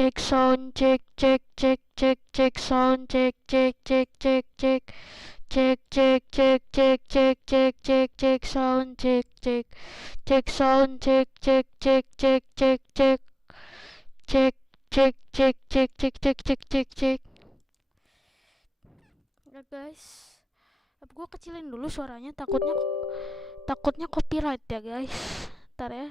Check sound, check, check, check, check, check sound, check, check, check, check, check, check, check, check, check, check, check, check, check sound, check, check, check sound, check, check, check, check, check, check, check, check, check, check, check, check, check, check, check. Ya guys, gue kecilin dulu suaranya, takutnya copyright ya guys. Ntar ya.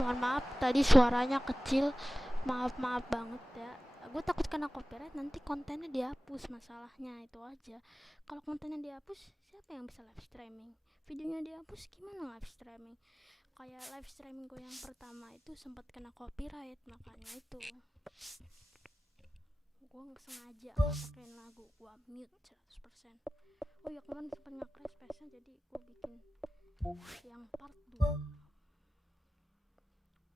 Mohon maaf tadi suaranya kecil, maaf banget ya. Gue takut kena copyright, nanti kontennya dihapus, masalahnya itu aja. Kalau kontennya dihapus, siapa yang bisa live streaming? Videonya dihapus, gimana live streaming? Kayak live streaming gue yang pertama itu sempat kena copyright, makanya itu gue nggak sengaja pakein lagu, gue mute 100%. Oh ya, kemarin sempat nge-crash space-nya, jadi gue bikin yang part 2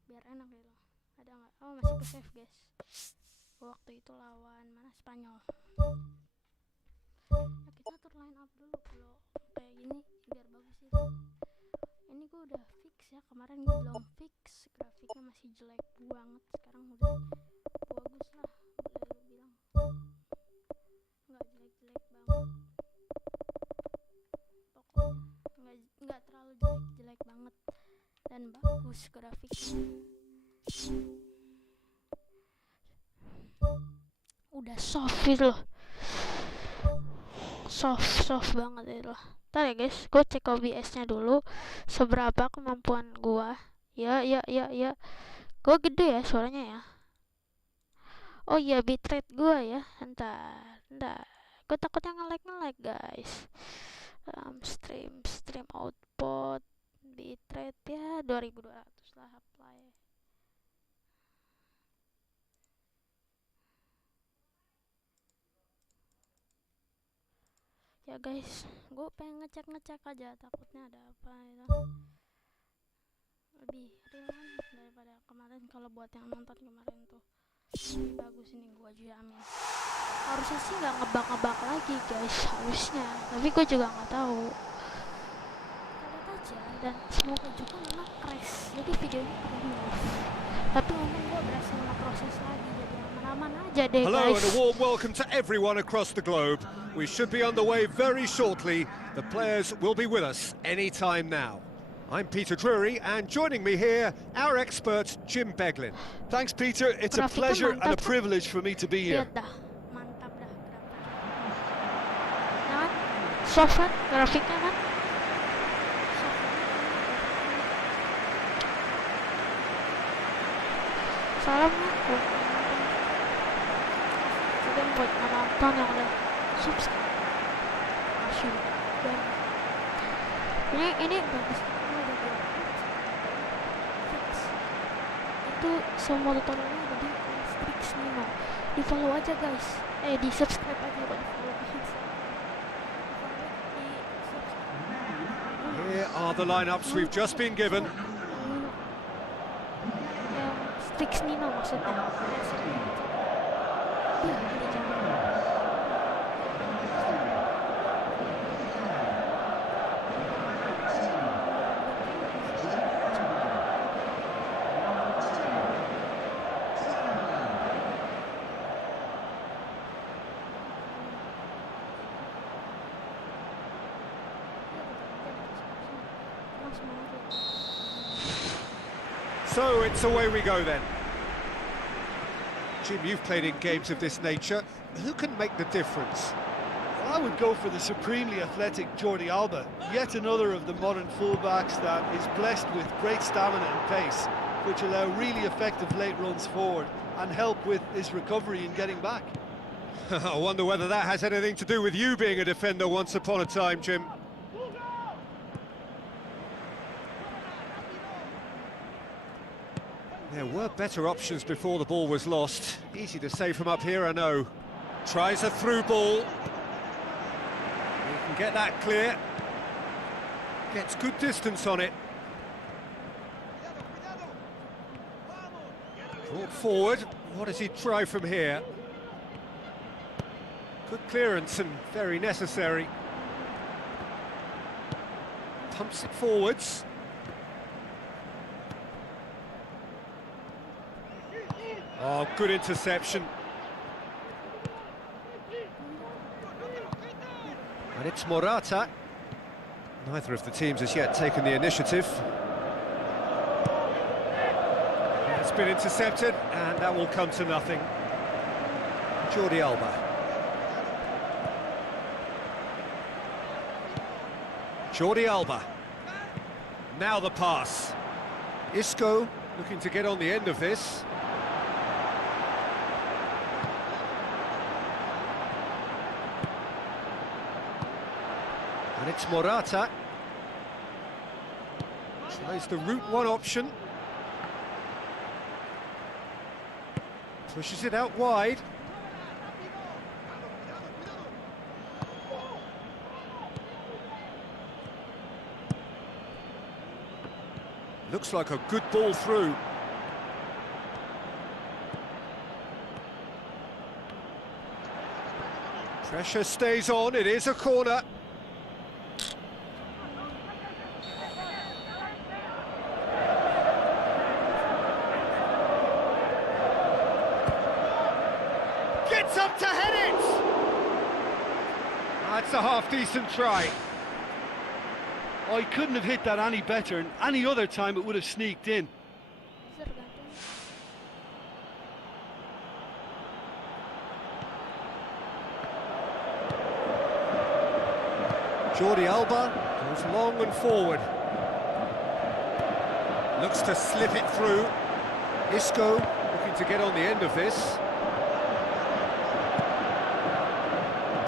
biar enak gitu. Ada nggak? Oh, masih ke save guys. Waktu itu lawan mana, Spanyol. Nah, kita atur line up dulu kalau kayak gini biar bagus sih. Ini gue udah fix ya, kemarin gue belum fix, grafiknya masih jelek banget. Sekarang udah bagus lah, boleh lu bilang nggak jelek banget, pokoknya nggak terlalu jelek banget dan bagus grafiknya. Udah soft gitu loh, soft banget itu loh. Ntar ya guys, gue cek OBS nya dulu seberapa kemampuan gue. Ya gue gede ya suaranya ya. Oh iya, bitrate gue ya, entar gue takutnya nge-lag guys. Stream output bitrate ya 2200 lah, apply. Ya guys, gue pengen ngecek aja, takutnya ada apa itu. Lebih ringan daripada kemarin, kalau buat yang nonton kemarin tuh lebih bagus ini, gue jamin. Harusnya sih nggak ngebak lagi guys, harusnya, tapi gue juga nggak tahu. Kita lihat aja, dan semoga juga memang crash, jadi videonya move. Tapi ngomong gue berhasil ngeproses lagi, jadi aman-aman aja deh guys. Hello and a warm welcome to everyone across the globe. We should be on the way very shortly. The players will be with us any time now. I'm Peter Drury, and joining me here, our expert, Jim Beglin. Thanks, Peter. It's a pleasure and a privilege for me to be here. Lihat dah, mantap dah grafiknya. Soft kan grafiknya kan? Salam kan? Jadi buat penonton yang udah subscribe, masih ini bagus. Itu semua tutorialnya ada di Strix Nino. Di follow aja guys, di subscribe aja, bukan di follow. Here are the lineups we've just been given. Strix Nino maksudnya. So it's away we go then. Jim, you've played in games of this nature. Who can make the difference? I would go for the supremely athletic Jordi Alba, yet another of the modern fullbacks that is blessed with great stamina and pace, which allow really effective late runs forward and help with his recovery in getting back. I wonder whether that has anything to do with you being a defender once upon a time, Jim. There were better options before the ball was lost. Easy to say from up here, I know. Tries a through ball. He can get that clear. Gets good distance on it. Brought forward. What does he try from here? Good clearance and very necessary. Pumps it forwards. Oh, good interception. And it's Morata. Neither of the teams has yet taken the initiative. It's been intercepted, and that will come to nothing. Jordi Alba. Jordi Alba. Now the pass. Isco looking to get on the end of this. And it's Morata. Tries the route one option. Pushes it out wide. Looks like a good ball through. Pressure stays on, it is a corner. Gets up to head it! That's a half-decent try. I couldn't have hit that any better, and any other time it would have sneaked in. Jordi Alba goes long and forward. Looks to slip it through. Isco looking to get on the end of this.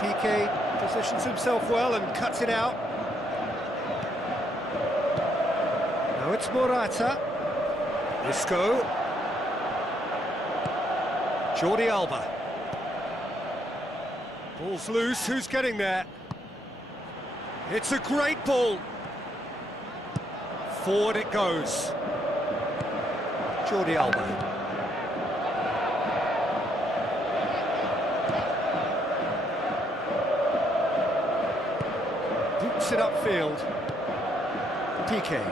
Piqué positions himself well and cuts it out. Now it's Morata. Isco. Jordi Alba. Ball's loose, who's getting there? It's a great ball. Forward it goes. Jordi Alba. Boots it upfield. Piqué.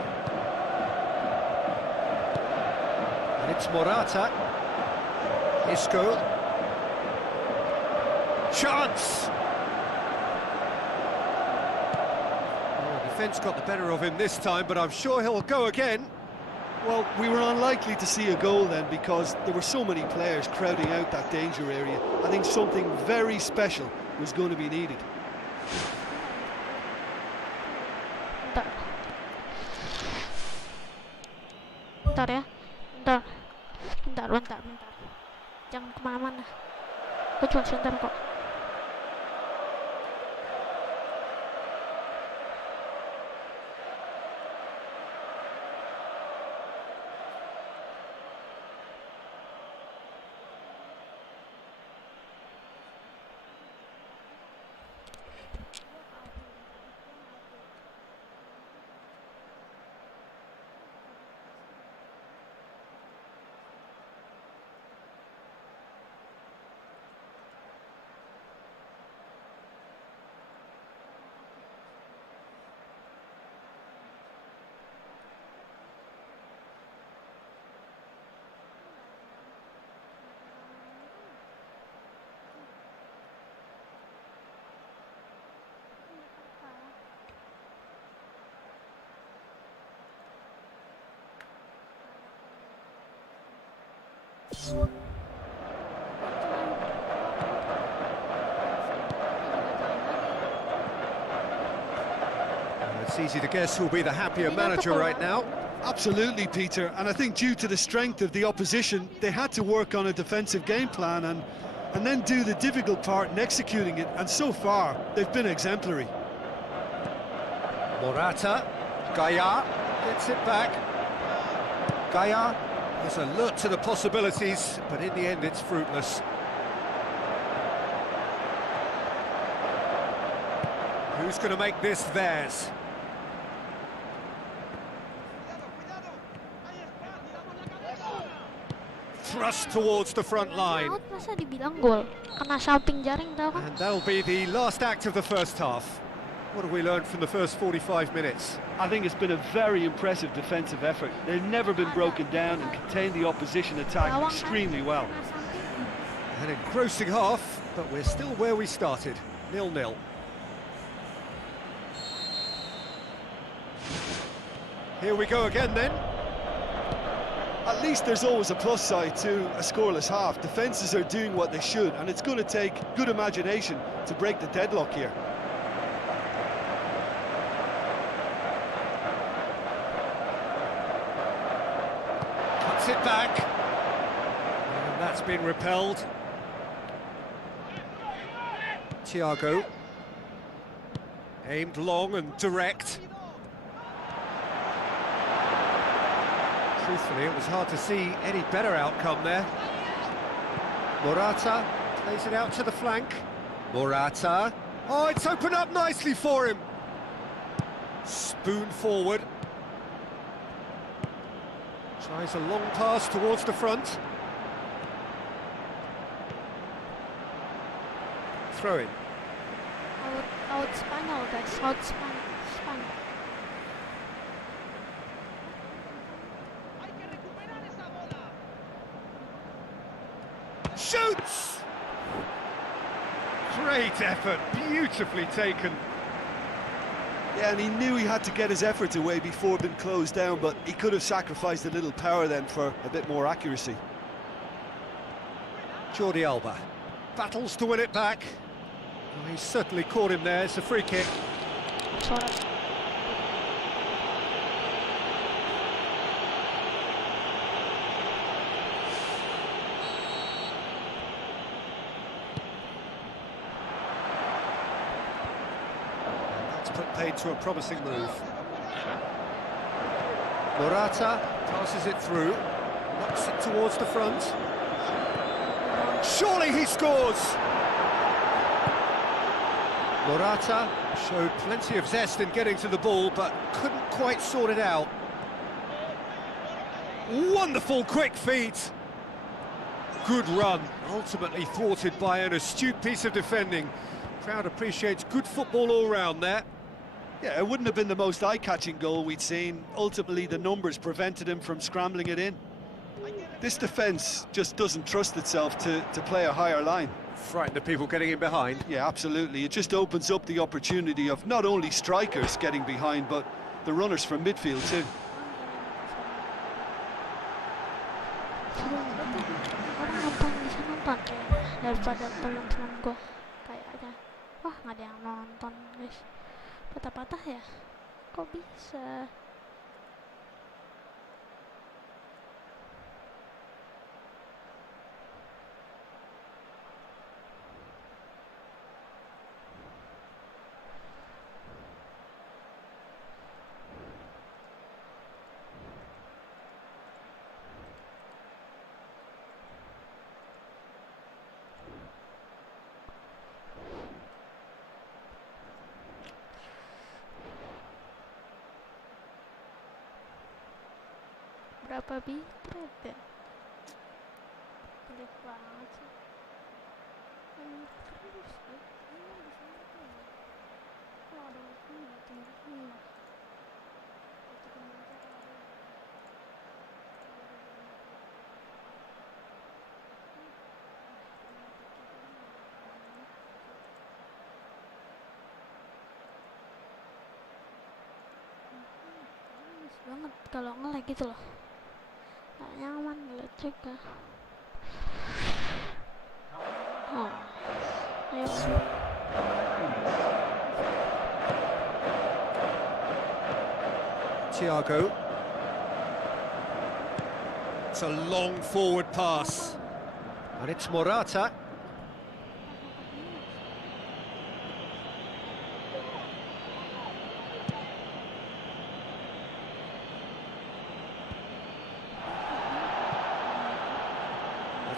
And it's Morata. Isco. Chance! Defence got the better of him this time, but I'm sure he'll go again. Well, we were unlikely to see a goal then because there were so many players crowding out that danger area. I think something very special was going to be needed. Bentar ya, bentar. Jangan kemana-mana. Aku cuma sebentar kok. It's easy to guess who'll be the happier manager right now. Absolutely, Peter, and I think due to the strength of the opposition, they had to work on a defensive game plan and then do the difficult part in executing it, and so far, they've been exemplary. Morata, Gaia gets it back. Gaia There's a lot to the possibilities, but in the end it's fruitless. Who's going to make this theirs? Thrust towards the front line. Out masa dibilang gol? Kena samping jaring tau kan? And that'll be the last act of the first half. What have we learned from the first 45 minutes? I think it's been a very impressive defensive effort. They've never been broken down and contained the opposition attack Lawang kan? extremely well. Kena samping. An engrossing half, but we're still where we started, 0-0. Here we go again then. At least there's always a plus side to a scoreless half. Defences are doing what they should, and it's going to take good imagination to break the deadlock here. Cuts it back. And that's been repelled. Thiago. Aimed long and direct. Truthfully, it was hard to see any better outcome there. Morata plays it out to the flank. Morata. Oh, it's opened up nicely for him. Spoon forward. Tries a long pass towards the front. Throw in. Out Spanyol guys, out Spanyol. Shoots! Great effort, beautifully taken. Yeah, and he knew he had to get his efforts away before being closed down, but he could have sacrificed a little power then for a bit more accuracy. Jordi Alba battles to win it back. Oh, he's certainly caught him there. It's a free kick. Sorry. That's put paid to a promising move. Morata passes it through, knocks it towards the front. Surely he scores! Morata showed plenty of zest in getting to the ball, but couldn't quite sort it out. Wonderful quick feet. Good run, ultimately thwarted by an astute piece of defending. Crowd appreciates good football all round there. Yeah, it wouldn't have been the most eye-catching goal we'd seen. Ultimately, the numbers prevented him from scrambling it in. This defence just doesn't trust itself to play a higher line. Frightened of people getting in behind. Yeah, absolutely. It just opens up the opportunity of not only strikers getting behind, but the runners from midfield too. Orang nonton bisa nonton kayaknya daripada teman-teman gue kayaknya. Wah, nggak ada yang nonton guys. Patah-patah ya? Kok bisa? Berapa bitrate ya? Pelit banget sih. Terus emang di sini tuh ya. Kalau ada waktu nggak tinggiin lah. Itu komentar kalau banget kalau nge-lag gitu loh. Gak nyaman ngeliat juga. Oh. Ayo. Thiago. It's a long forward pass. And it's Morata.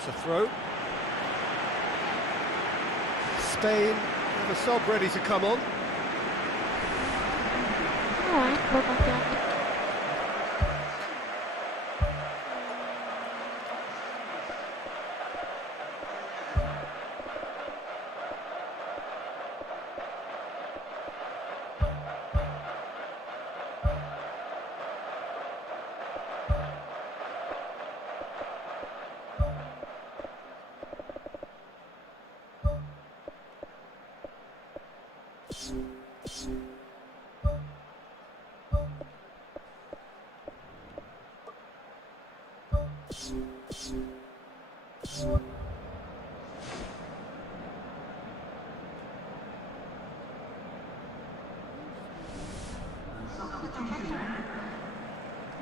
It's a throw. Spain have a sub ready to come on. Alright, gue kasih lagi.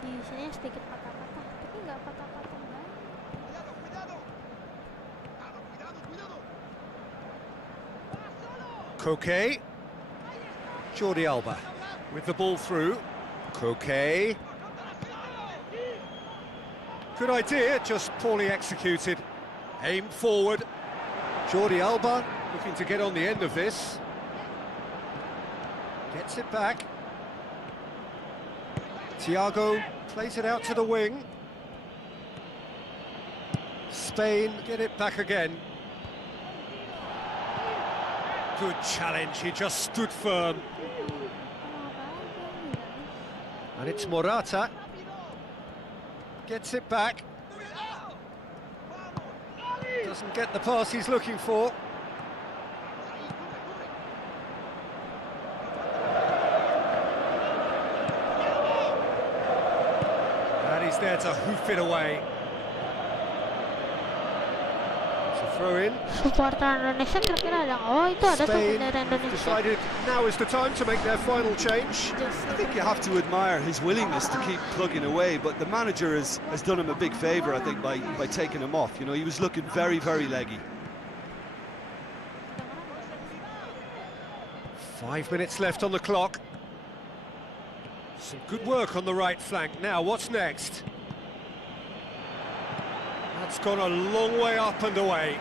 Di sini sedikit patah-patah, tapi nggak patah-patah banget. Koke. Jordi Alba with the ball through. Koke. Good idea, just poorly executed. Aimed forward. Jordi Alba looking to get on the end of this. Gets it back. Thiago plays it out to the wing. Spain get it back again. Good challenge, he just stood firm. And it's Morata. Gets it back. Doesn't get the pass he's looking for. And he's there to hoof it away. It's a throw in. Supporter Indonesia kira-kira ada nggak? Oh, itu ada tuh Spain bendera Indonesia. decided now is the time to make their final change. I think you have to admire his willingness to keep plugging away, but the manager has done him a big favour, I think, by taking him off. You know, he was looking very, very leggy. 5 minutes left on the clock. Some good work on the right flank. Now, what's next? That's gone a long way up and away.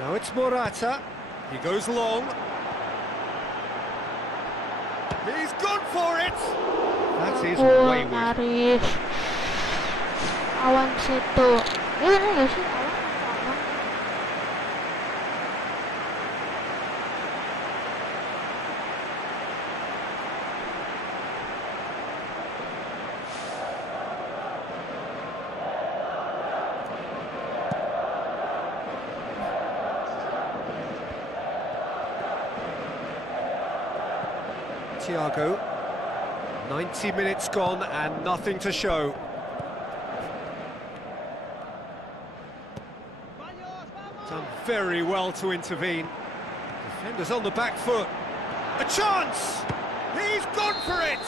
Now it's Morata. He goes long. He's gone for it! That is wayward. Nyaris. Awan situ. Ini bener nggak sih? Awan atau awan? Thiago. 90 minutes gone and nothing to show. Done very well to intervene. Defenders on the back foot. A chance! He's gone for it!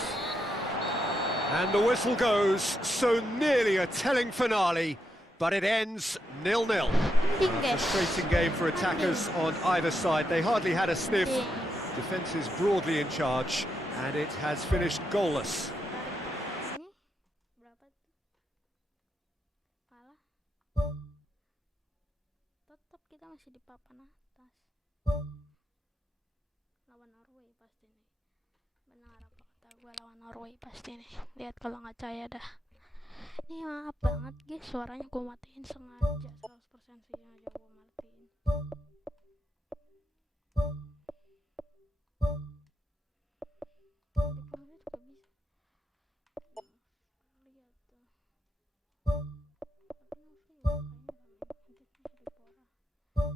And the whistle goes, so nearly a telling finale, but it ends 0-0. A frustrating game for attackers on either side. They hardly had a sniff. Defence is broadly in charge, and it has finished goalless. Ini berapa tuh? Kalah. Tetap kita masih di papan atas. Lawan Norway pasti nih. Benar apa kata gue, lawan Norway pasti nih. Lihat kalau nggak percaya dah. Ini maaf banget guys, suaranya gue matiin sengaja 100% sengaja gue matiin. Di pemerintah juga bisa. Lihat tuh. Tapi Novi kayaknya nanti Rizky Pora.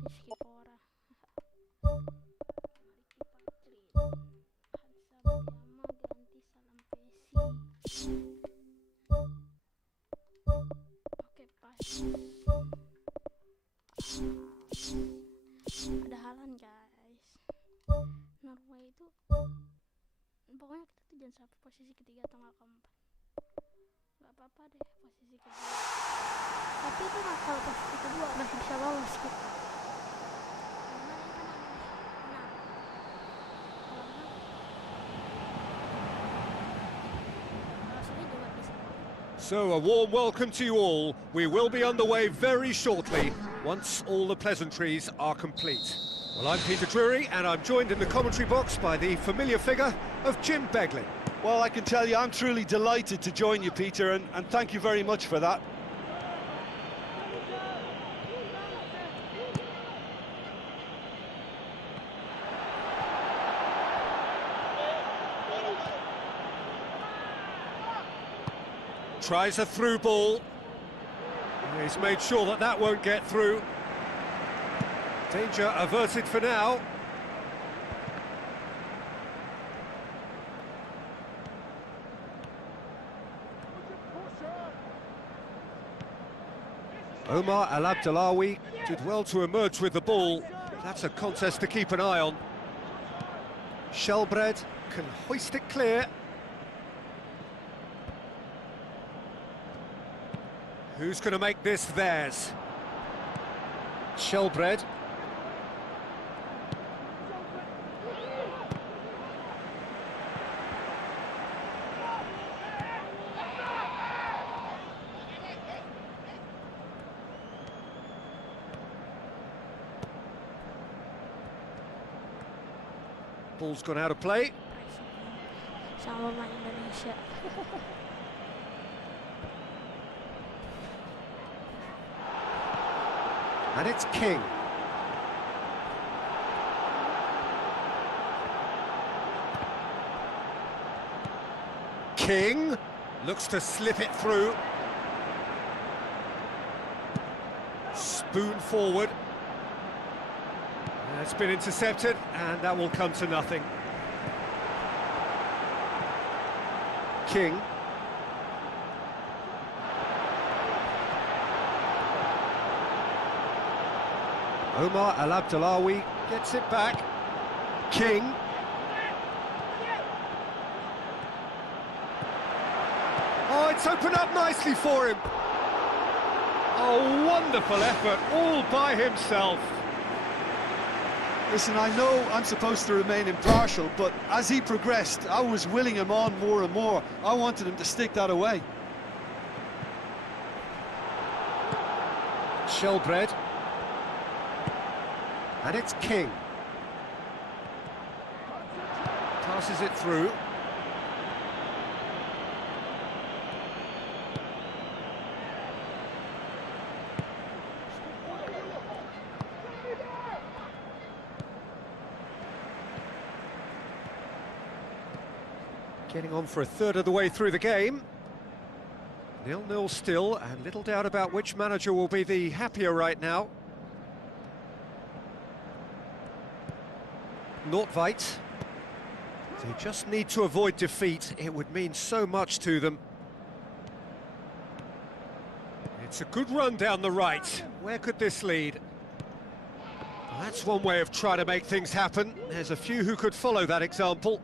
Rizky Pora. Maliki Patri. Hansa Biyama ganti Salam Pesi. Oke, pas. Ada halan guys. Norway itu pokoknya kita tuh jangan sampai posisi ketiga atau nggak keempat. Nggak apa-apa deh posisi kedua. Tapi itu nggak, kalau posisi kedua masih bisa lolos kita. So a warm welcome to you all. We will be underway very shortly, once all the pleasantries are complete. Well, I'm Peter Drury, and I'm joined in the commentary box by the familiar figure of Jim Beglin. Well, I can tell you I'm truly delighted to join you, Peter, and thank you very much for that. Tries a through ball. He's made sure that that won't get through. Danger averted for now. Omar Al Abdullawi did well to emerge with the ball. That's a contest to keep an eye on. Shelbred can hoist it clear. Who's going to make this theirs? Shelbred. Ball's gone out of play. Sama pemain Indonesia. And it's King. King looks to slip it through. Spoon forward. It's been intercepted, and that will come to nothing. King. Omar Al Abdullawi gets it back. King. Oh, it's opened up nicely for him. Oh, wonderful effort, all by himself. Listen, I know I'm supposed to remain impartial, but as he progressed, I was willing him on more and more. I wanted him to stick that away. Shelbred. And it's King. Passes it through. Getting on for a third of the way through the game. 0-0 still, and little doubt about which manager will be the happier right now. Nordtveit. They just need to avoid defeat. It would mean so much to them. It's a good run down the right. Where could this lead? Well, that's one way of trying to make things happen. There's a few who could follow that example.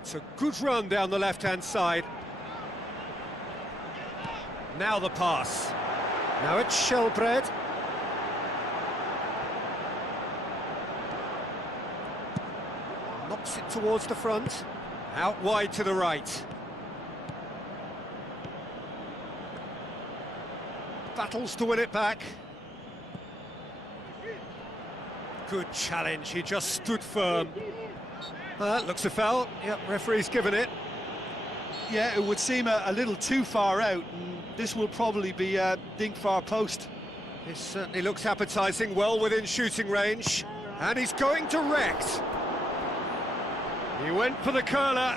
It's a good run down the left-hand side. Now the pass. Now it's Shelbred. Knocks it towards the front. Out wide to the right. Battles to win it back. Good challenge, he just stood firm. Looks a foul. Yep, referee's given it. Yeah, it would seem a little too far out, and this will probably be dink far post. This certainly looks appetising, well within shooting range. And he's going direct. He went for the curler.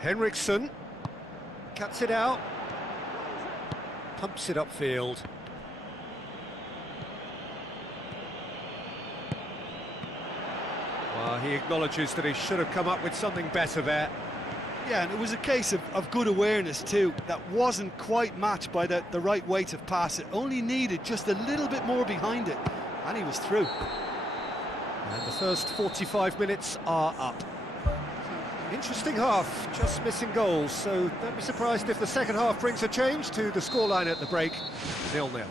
Henriksen cuts it out, pumps it upfield. Well, he acknowledges that he should have come up with something better there. Yeah, and it was a case of good awareness too. That wasn't quite matched by the right weight of pass. It only needed just a little bit more behind it, and he was through. And the first 45 minutes are up. Interesting half, just missing goals, so don't be surprised if the second half brings a change to the scoreline at the break, 0-0.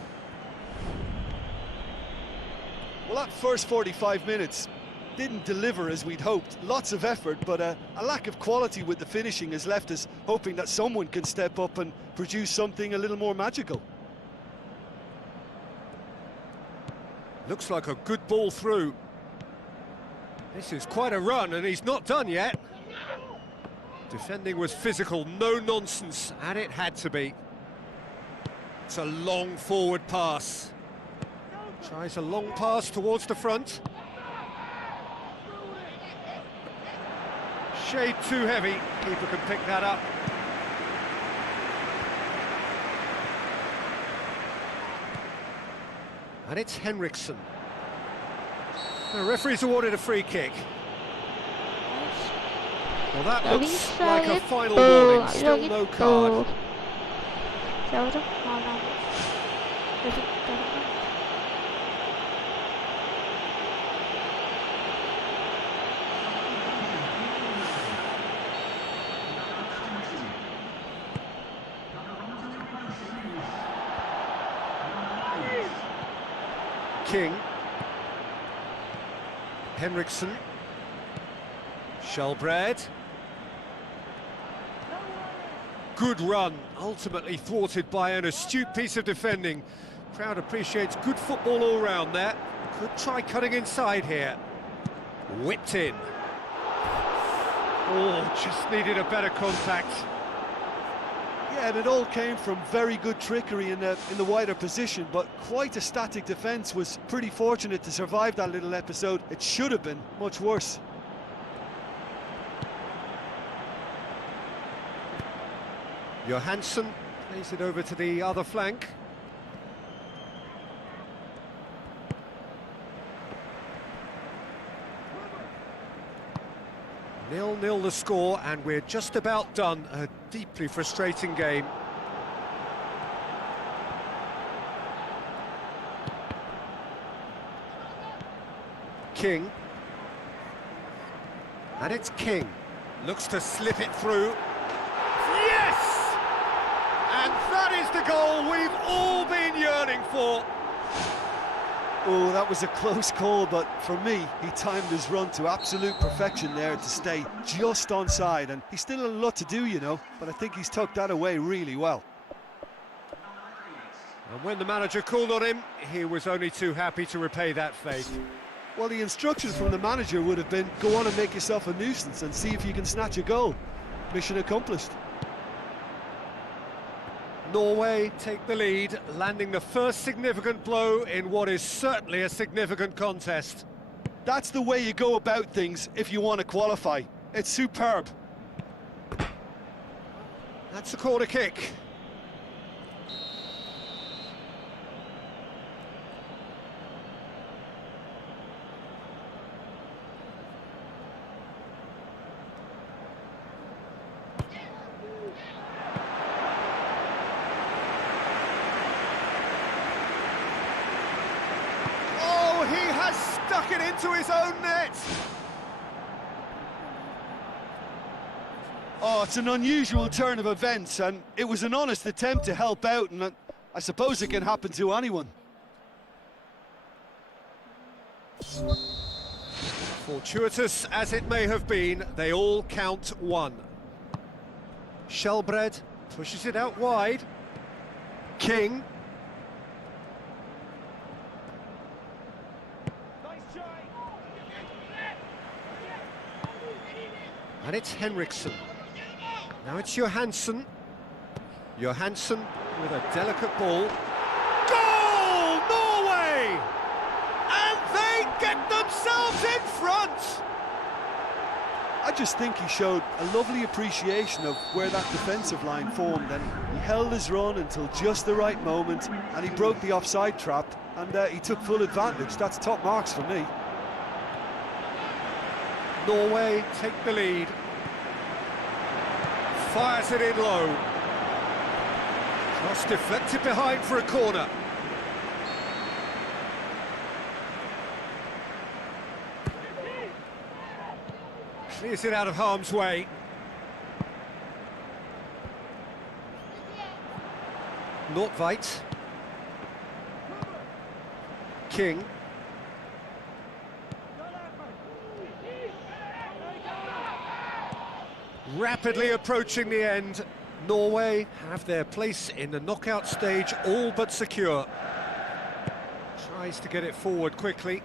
Well, that first 45 minutes didn't deliver as we'd hoped. Lots of effort, but a lack of quality with the finishing has left us hoping that someone can step up and produce something a little more magical. Looks like a good ball through. This is quite a run, and he's not done yet. Defending was physical, no nonsense, and it had to be. It's a long forward pass. Tries a long pass towards the front. Shade too heavy, keeper can pick that up. And it's Henriksen. The referee's awarded a free kick. Well, that looks like a final warning, still no card. Jauh tuh, mau nambah. King. Henriksen. Skjelbred. Good run, ultimately thwarted by an astute piece of defending. Crowd appreciates good football all round there. Could try cutting inside here. Whipped in. Oh, just needed a better contact. Yeah, and it all came from very good trickery in the wider position, but quite a static defence. Was pretty fortunate to survive that little episode. It should have been much worse. Johansson plays it over to the other flank. Nil-nil the score, and we're just about done. A deeply frustrating game. King. And it's King. Looks to slip it through. Yes! And that is the goal we've all been yearning for. Oh, that was a close call, but for me, he timed his run to absolute perfection there to stay just onside, and he's still a lot to do, you know, but I think he's tucked that away really well. And when the manager called on him, he was only too happy to repay that favour. Well, the instruction from the manager would have been, go on and make yourself a nuisance and see if you can snatch a goal. Mission accomplished. Norway take the lead, landing the first significant blow in what is certainly a significant contest. That's the way you go about things if you want to qualify. It's superb. That's a corner kick. Stuck it into his own net. Oh, it's an unusual turn of events, and it was an honest attempt to help out, and I suppose it can happen to anyone. Fortuitous as it may have been, they all count one. Skjelbred pushes it out wide. King. And it's Henriksen. Now it's Johansson. Johansson with a delicate ball. Goal! Norway! And they get themselves in front! I just think he showed a lovely appreciation of where that defensive line formed, and he held his run until just the right moment, and he broke the offside trap, and he took full advantage. That's top marks for me. Norway take the lead. Fires it in low. Cross deflected behind for a corner. Clears it out of harm's way. Nordtveit. King. Rapidly approaching the end. Norway have their place in the knockout stage all but secure. Tries to get it forward quickly.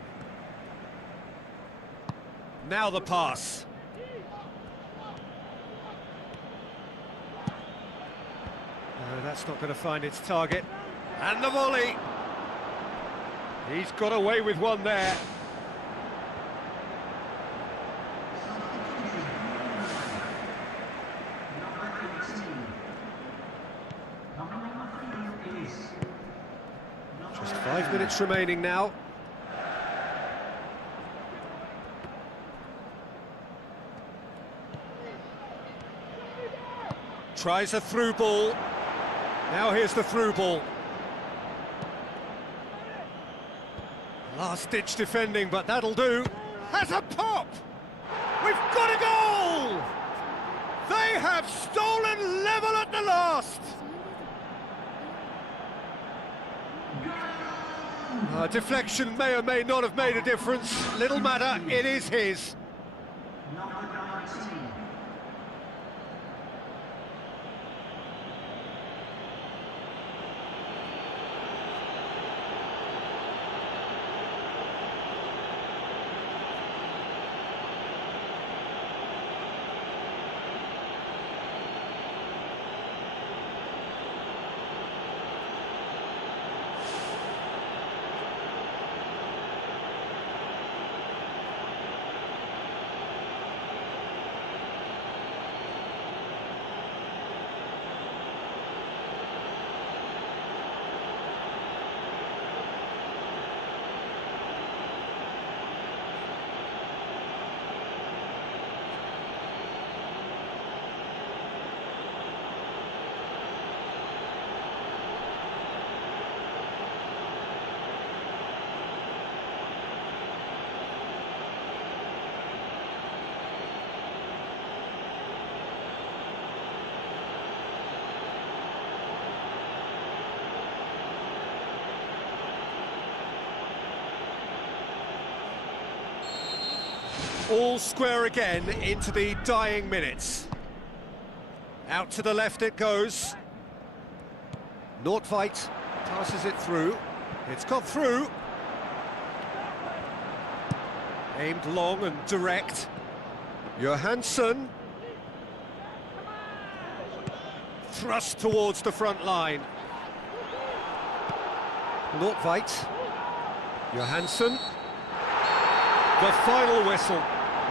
Now the pass. No, that's not going to find its target. And the volley. He's got away with one there. Just 5 minutes remaining now. Tries a through ball. Now here's the through ball. Last-ditch defending, but that'll do. Has a pop! We've got a goal! They have stolen level at the last! Deflection may or may not have made a difference. Little matter, it is his. All square again into the dying minutes. Out to the left it goes. Nordtveit passes it through. It's got through. Aimed long and direct. Johansson. Thrust towards the front line. Nordtveit. Johansson. The final whistle.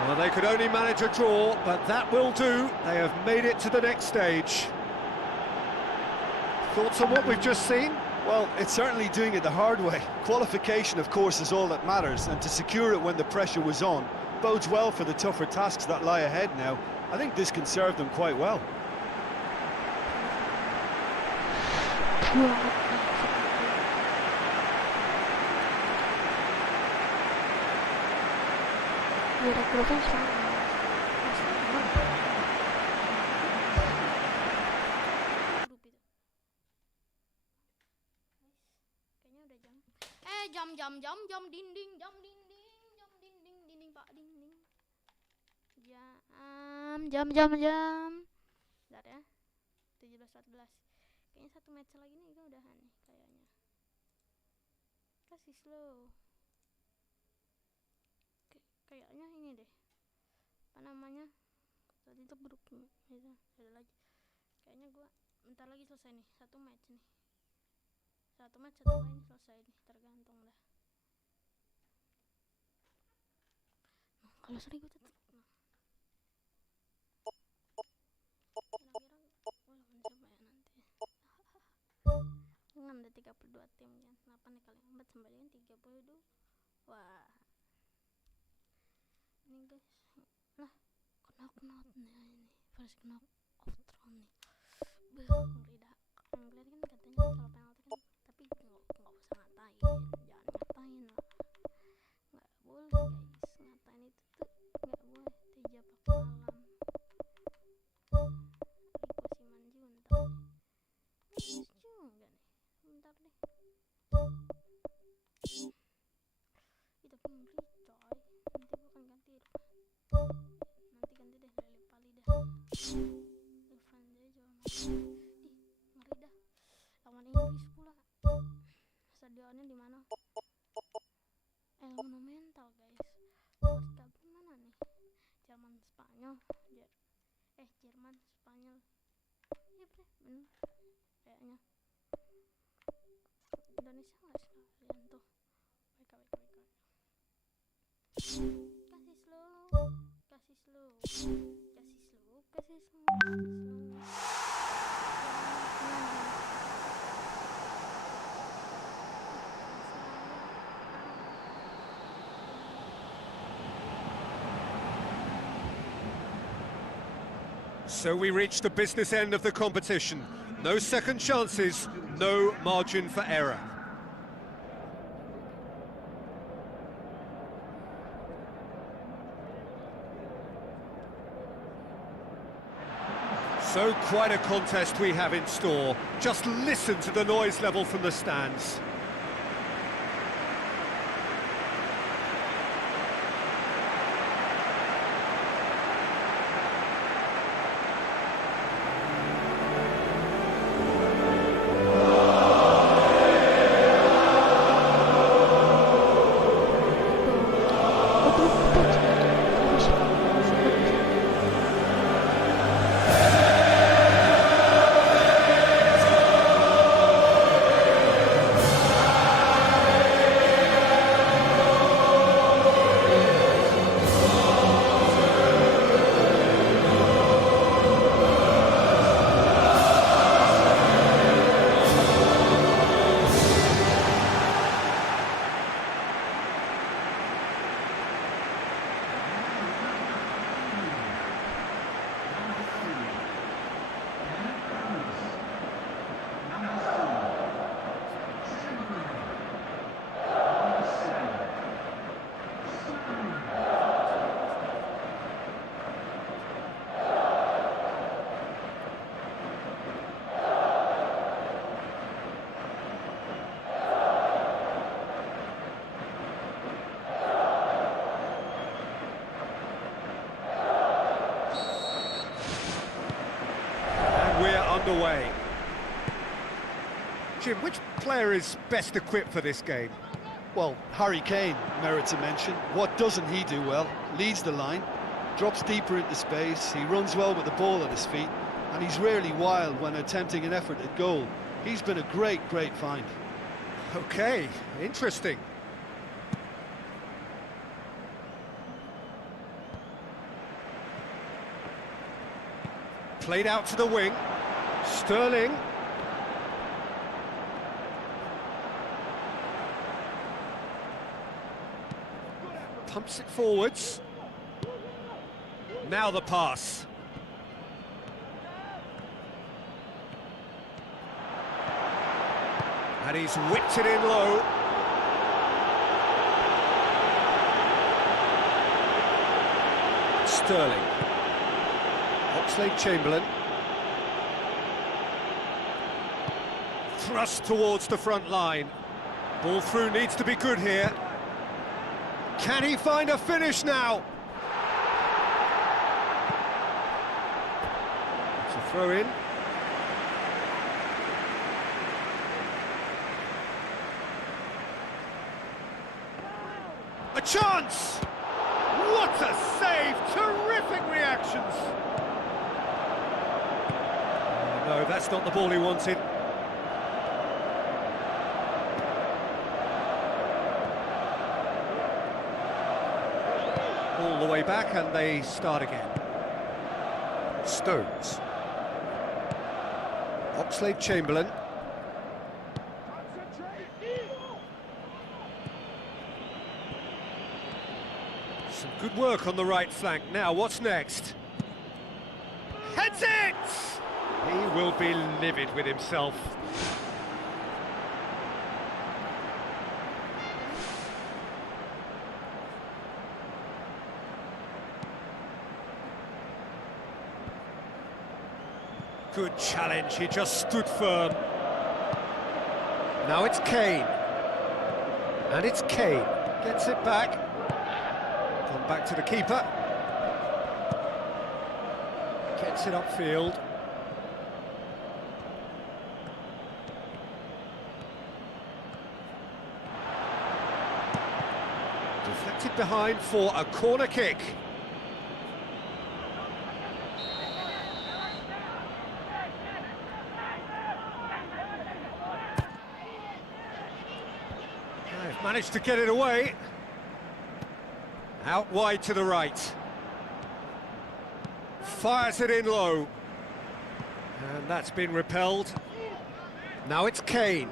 Well, they could only manage a draw, but that will do. They have made it to the next stage. Thoughts on what we've just seen? Well, it's certainly doing it the hard way. Qualification, of course, is all that matters, and to secure it when the pressure was on bodes well for the tougher tasks that lie ahead now. I think this can serve them quite well. Jam dinding pak dinding jam bentar ya 17:14 kayaknya 1 match lagi nih udah udahan nih kayaknya kasih slow kayaknya ini deh apa namanya tadi tuh grup gitu ada lagi kayaknya gua bentar lagi selesai nih 1 match nih 1 match 1 main selesai nih tergantung dah. Kalau sering gue tetep kira-kira lawan siapa ya nanti kan ada 32 tim kan 8 kali 4 sama dengan 32 wah ini guys lah knock nih ini first knock of throne nih ngeri dah ngeliat kan katanya kalau penalti kan tapi nggak usah ngatain jangan ngatain lah nggak boleh guys ngatain itu tuh nggak boleh tidak pakai Spanyol, Jerman, Spanyol. Iya bre, bener kayaknya. Indonesia nggak sekalian tuh. WK. Kasih slow. So we reach the business end of the competition. No second chances, no margin for error. So quite a contest we have in store. Just listen to the noise level from the stands. Underway. Jim, which player is best equipped for this game? Well, Harry Kane merits a mention. What doesn't he do well? Leads the line, drops deeper into space, he runs well with the ball at his feet, and he's rarely wild when attempting an effort at goal. He's been a great find. Okay, interesting. Played out to the wing. Sterling. Pumps it forwards. Now the pass. And he's whipped it in low. Sterling. Oxlade-Chamberlain. Thrust towards the front line. Ball through needs to be good here. Can he find a finish now? It's a throw in. A chance! What a save! Terrific reactions! No, that's not the ball he wanted. All the way back, and they start again. Stones. Oxlade-Chamberlain. Some good work on the right flank. Now, what's next? Heads it! He will be livid with himself. Good challenge, he just stood firm. Now it's Kane. And it's Kane. Gets it back. Gone back to the keeper. Gets it upfield. Deflected behind for a corner kick. Managed to get it away. Out wide to the right. Fires it in low. And that's been repelled. Now it's Kane.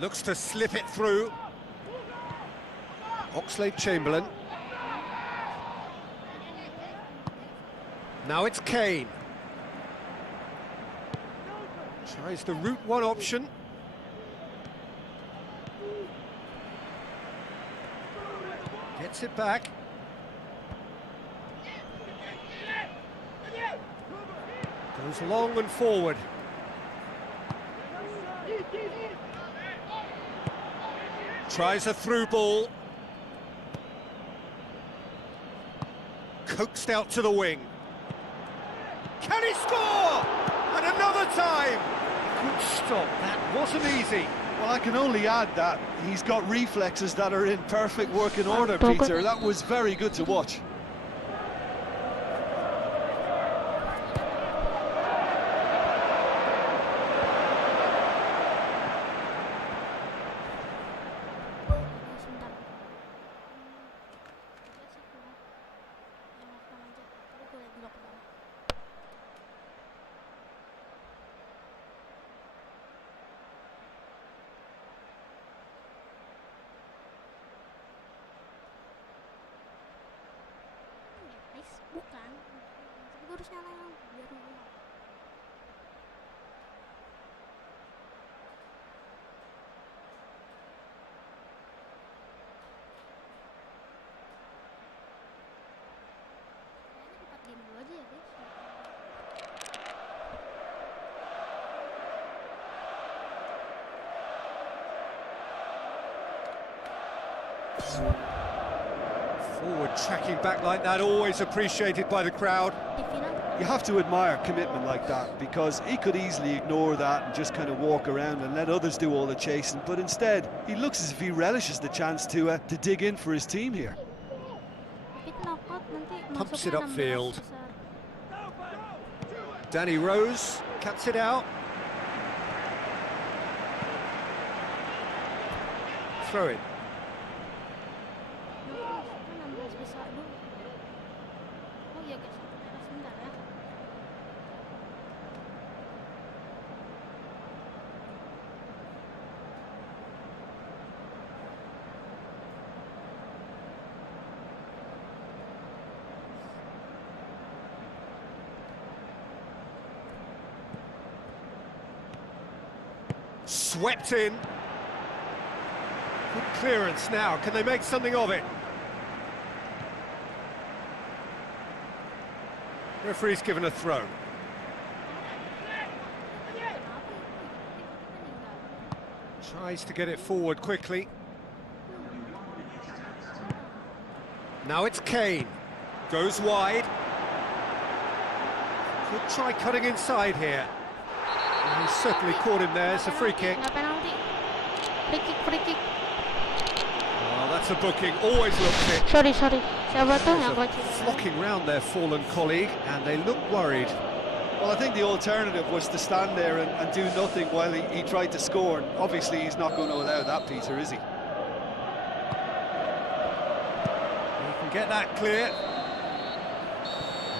Looks to slip it through. Oxlade-Chamberlain. Now it's Kane. Tries the route one option. Gets it back. Goes long and forward. Tries a through ball. Coaxed out to the wing. Can he score? And another time! Good stop, that wasn't easy. Well, I can only add that he's got reflexes that are in perfect working order, Peter. That was very good to watch. Bukan, tapi gue harus nyalain biar nggak. Kayaknya 4 game dulu aja ya guys. Forward tracking back like that, always appreciated by the crowd. Di final You have to admire commitment like that, because he could easily ignore that and just kind of walk around and let others do all the chasing, but instead he looks as if he relishes the chance to dig in for his team here. Fit knockout nanti Pumps masuknya it upfield. 16 besar. Danny Rose cuts it out. Throw it. Masuknya 16 besar dulu. Oh iya guys, aku teras sebentar ya. Swept in. Good clearance now. Can they make something of it? Referee's given a throw. Kenapa ya? Tiba-tiba ninggal. Tries to get it forward quickly. Now it's Kane. Goes wide. Could try cutting inside here. And he's certainly caught him there. It's a free kick. Nggak penalti. Free kick. Oh, that's a booking. Always looks it. Sorry. Siapa tuh yang There's a coaching? flocking round their fallen colleague, and they look worried. Well, I think the alternative was to stand there and do nothing while he tried to score. And obviously he's not going to allow that, Peter, is he? He can get that clear.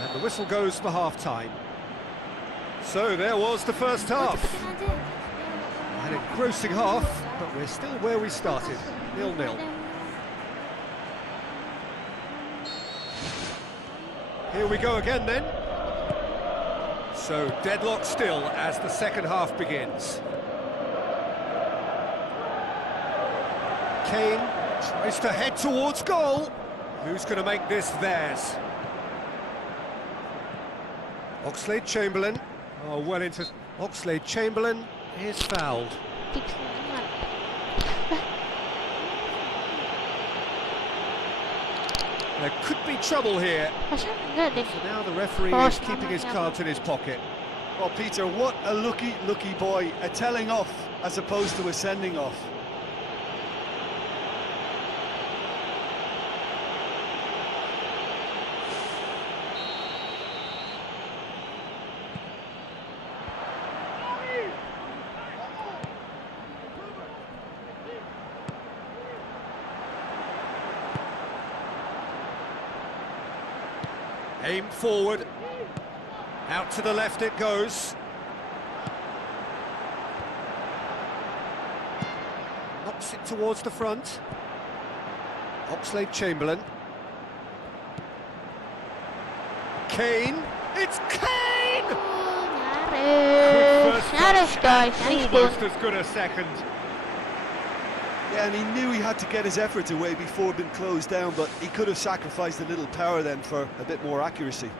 And the whistle goes for half-time. So there was the first half. Cepetin aja. An engrossing half, but we're still where we started, 0-0. Here we go again then. So deadlock still as the second half begins. Kane tries to head towards goal. Who's going to make this theirs? Oxlade-Chamberlain. Oh, well into... Oxlade-Chamberlain is fouled. Fix banget. There could be trouble here. Masa enggak deh. So now the referee Oh, is keeping his cards in his pocket. Well, Peter, what a lucky boy. A telling off as opposed to a sending off. Aimed forward. Out to the left it goes. Knocks it towards the front. Oxlade-Chamberlain. Kane. It's Kane! Good first Nyaris, touch, guys. and Nyaris almost pun. as good a second. Yeah, and he knew he had to get his efforts away before being closed down, but he could have sacrificed a little power then for a bit more accuracy.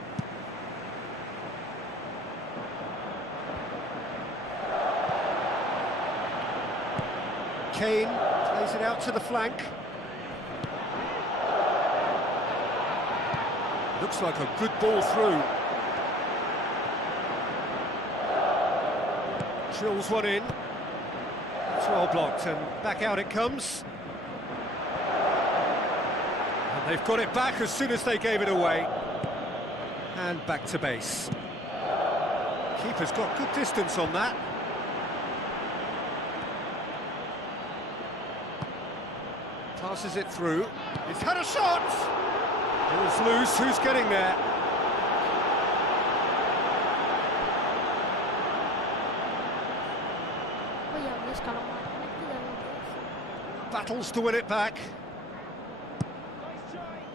Kane plays it out to the flank. Looks like a good ball through. Drills one in. It's well blocked and back out it comes. And they've got it back as soon as they gave it away. And back to base. Keeper's got good distance on that. Passes it through. He's had a shot! Ball's loose, who's getting there? Oh ya guys, kalau mau connect juga loh guys. Battles to win it back.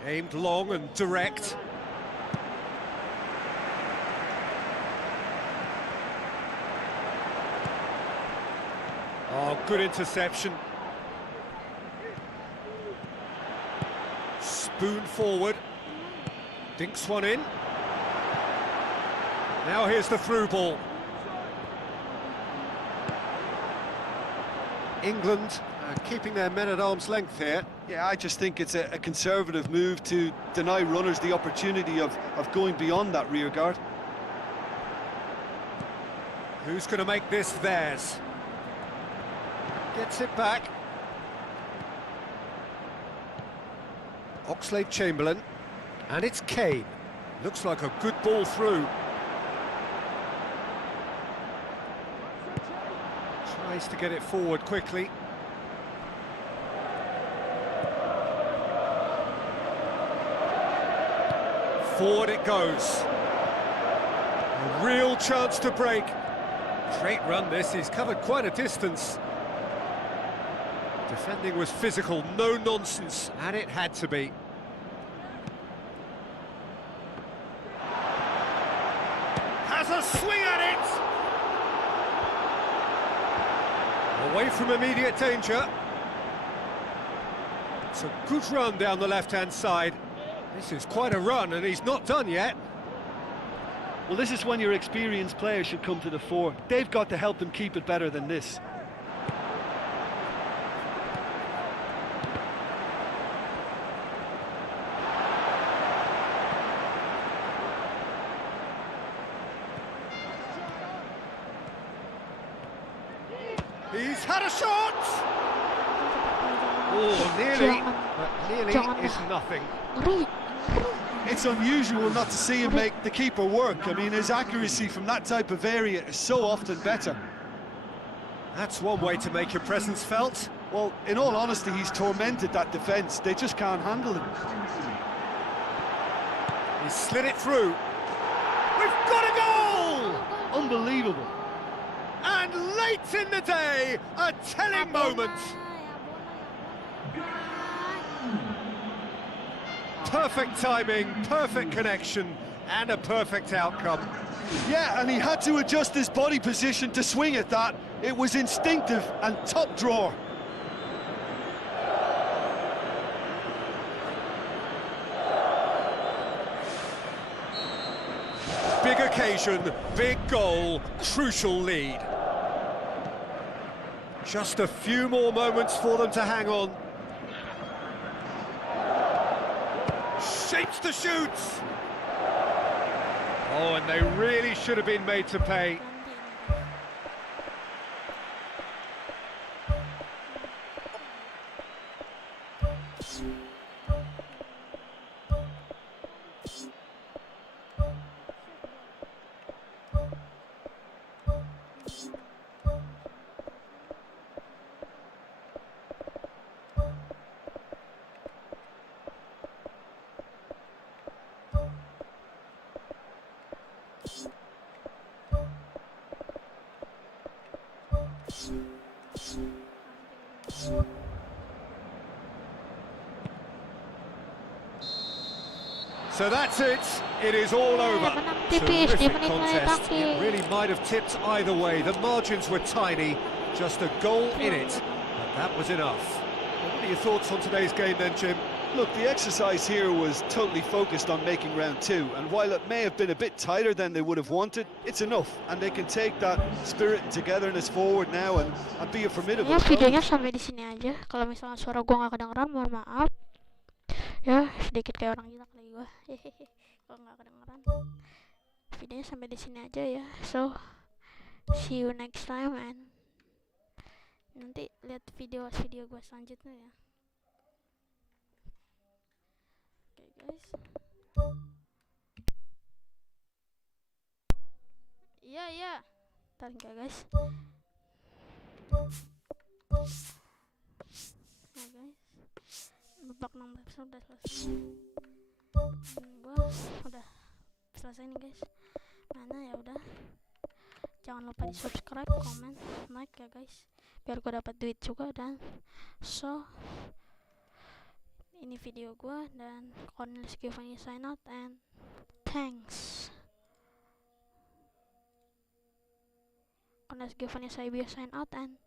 Aimed long and direct. Oh, good interception. Spoon forward. Dinks one in. Now here's the through ball. England keeping their men at arm's length here. Yeah, I just think it's a conservative move to deny runners the opportunity of going beyond that rear guard. Who's going to make this theirs? Gets it back. Oxlade-Chamberlain. And it's Kane. Looks like a good ball through. Tries to get it forward quickly. Forward it goes. A real chance to break. Great run this, he's covered quite a distance. Defending was physical, no nonsense, and it had to be. Has a swing at it! Away from immediate danger. It's a good run down the left-hand side. This is quite a run, and he's not done yet. Well, this is when your experienced players should come to the fore. They've got to help them keep it better than this. He's had a shot! Oh, nearly, but nearly is nothing. Ngeri. It's unusual not to see him make the keeper work. I mean, his accuracy from that type of area is so often better. That's one way to make your presence felt. Well, in all honesty, he's tormented that defence. They just can't handle him. He slid it through. We've got a goal! Unbelievable. And late in the day, a telling moment. Perfect timing, perfect connection, and a perfect outcome. Yeah, and he had to adjust his body position to swing at that. It was instinctive and top drawer. Big occasion, big goal, crucial lead. Just a few more moments for them to hang on. Shapes to shoot! Oh, and they really should have been made to pay. So that's it. It is all over. menang tipis di Terrific menit-menit contest. akhir. It really might have tipped either way. The margins were tiny, just a goal in it, but that was enough. Well, what are your thoughts on today's game then, Jim? Look, the exercise here was totally focused on making round 2, and while it may have been a bit tighter than they would have wanted, it's enough, and they can take that spirit and togetherness forward now and be a formidable Ya videonya opponent. sampai di sini aja. Kalau misalnya suara gua nggak kedengeran, mohon maaf. Ya sedikit kayak orang gila kali gua. Hehehe. Kalau nggak kedengeran, videonya sampai di sini aja ya. So see you next time, and nanti lihat video gua selanjutnya ya. Oke guys. Iya. Ntar enggak guys. Ya guys. Babak 16 udah selesai. Gua udah selesai nih guys. Mana ya udah. Jangan lupa di subscribe, comment, like ya guys. Biar gua dapat duit juga. Dan so ini video gua, dan Cornelius Giovanni sign out, and thanks. Cornelius Giovanni sign out, and